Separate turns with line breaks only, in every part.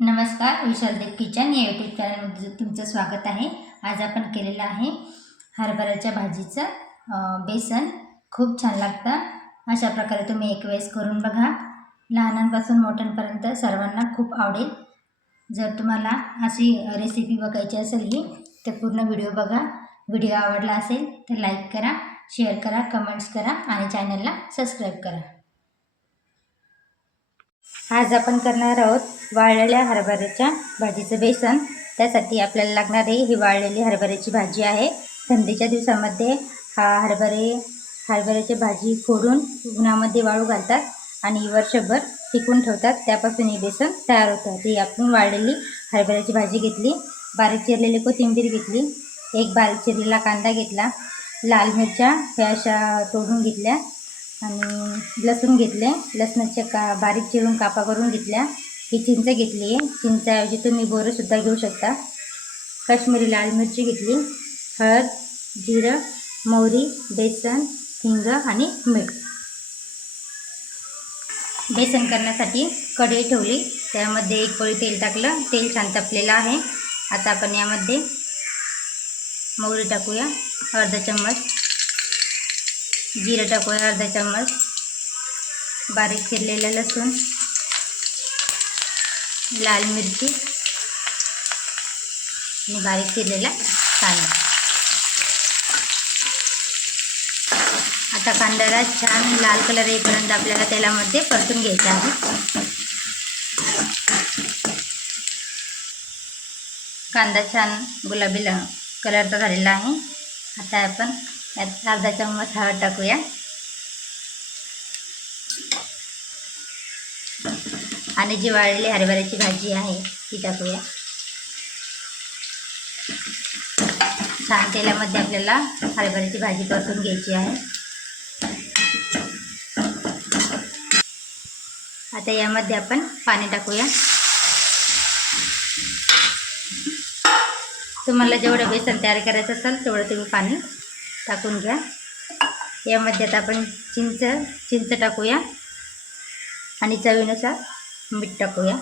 नमस्कार विशालदेव किचन या यूट्यूब चॅनलमध्ये तुमचं स्वागत आहे. आज आपण केलेलं आहे हरभऱ्याच्या भाजीचं बेसन. खूप छान लागतं. अशा प्रकारे तुम्ही एक वेळेस करून बघा. लहानांपासून मोठ्यांपर्यंत सर्वांना खूप आवडेल. जर तुम्हाला अशी रेसिपी बघायची असेल ही तर पूर्ण व्हिडिओ बघा. व्हिडिओ आवडला असेल तर लाईक करा शेअर करा कमेंट्स करा आणि चॅनलला सबस्क्राईब करा. आज आपण करणार आहोत वाळलेल्या हरभऱ्याच्या भाजीचं बेसन. त्यासाठी आपल्याला लागणारी ही वाळलेली हरभऱ्याची भाजी आहे. थंडीच्या दिवसामध्ये हा हरभरे हरभऱ्याची भाजी फोडून उन्हामध्ये वाळू घालतात आणि वर्षभर टिकून ठेवतात. त्यापासून हे बेसन तयार होतं. ही आपण वाळलेली हरभऱ्याची भाजी घेतली बारीक चिरलेली कोथिंबीर घेतली एक बारीक चिरलेला कांदा घेतला लाल मिरच्या ह्या अशा तोडून घेतल्या आणि लसूण घेतले. लसणाच्या का बारीक चिरून कापा करून घेतल्या. ही चिंच घेतली. आहे चिंचाऐवजी तुम्ही बोरंसुद्धा घेऊ शकता. काश्मीरी लाल मिरची घेतली. हळद जिरं मोहरी बेसन हिंग आणि मीठ. बेसन करण्यासाठी कढई ठेवली. त्यामध्ये एक पळी तेल टाकलं. तेल छान तपलेलं आहे. आता आपण यामध्ये मोहरी टाकूया. अर्धा चम्मच. जिरं टाकूया अर्धा चम्मच. बारीक चिरलेलं लसूण. लाल मिरची. आणि बारीक चिरलेला कांदा. आता कांद्याला छान लाल कलर येईपर्यंत आपल्याला तेलामध्ये परतून घ्यायचं आहे. कांदा छान गुलाबी कलरचा झालेला आहे. आता आपण यात अर्धा चम्मच हळद टाकूया. आणि जी वाळलेली हरभऱ्याची भाजी आहे ती टाकूया. छान तेलामध्ये आपल्याला हरभऱ्याची भाजी परतून घ्यायची आहे. आता यामध्ये आपण पाणी टाकूया. तुम्हाला जेवढं बेसन तयार करायचं असेल तेवढं तुम्ही पाणी टाकून घ्या. यामध्ये आता आपण चिंच चिंच टाकूया. आणि चवीनुसार मीठ टाकूया.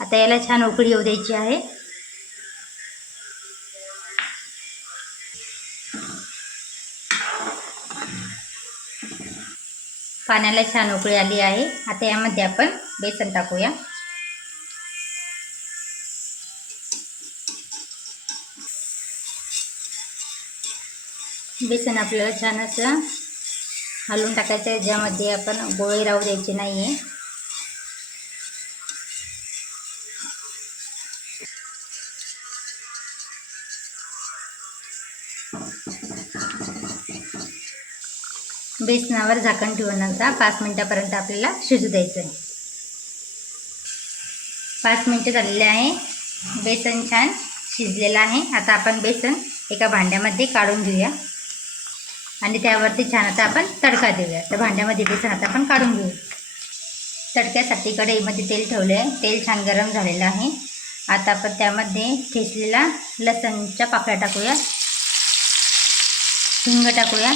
आता याला छान उकळी येऊ द्यायची आहे. पाण्याला छान उकळी आली आहे. आता यामध्ये आपण बेसन टाकूया. बेसन आपल्याला छान असं हलवून टाकायचं आहे ज्यामध्ये आपण गोळे राहू द्यायचे नाही आहे बेसनावर झाकण ठेवून नंतर पाच मिनटापर्यंत आपल्याला शिजू द्यायचं आहे. पाच मिनटं झालेले आहे. बेसन छान शिजलेलं आहे. आता आपण बेसन एका भांड्यामध्ये काढून घेऊया. आणि त्यावरती छान आता आपण तडका देऊया. तर भांड्यामध्ये बेसन आता आपण काढून घेऊ. तडक्यासाठी कढईमध्ये तेल ठेवलं आहे तेल छान गरम झालेलं आहे. आता आपण त्यामध्ये ठेचलेला लसणच्या पाकळ्या टाकूया. हिंग टाकूया.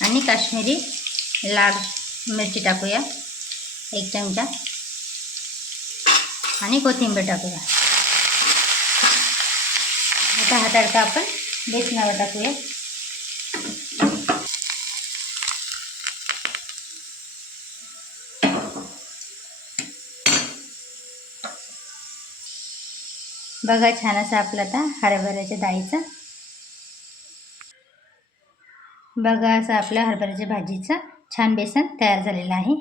आणि काश्मीरी लाल मिरची टाकूया. एक चमचा. आणि कोथिंबीर टाकूया. आता हा तडका आपण बेसनावर टाकूया. बघा छान असं आपलं आता हरभऱ्याच्या डाळीचं. बघा असं आपलं हरभऱ्याच्या भाजीचं छान बेसन तयार झालेलं आहे.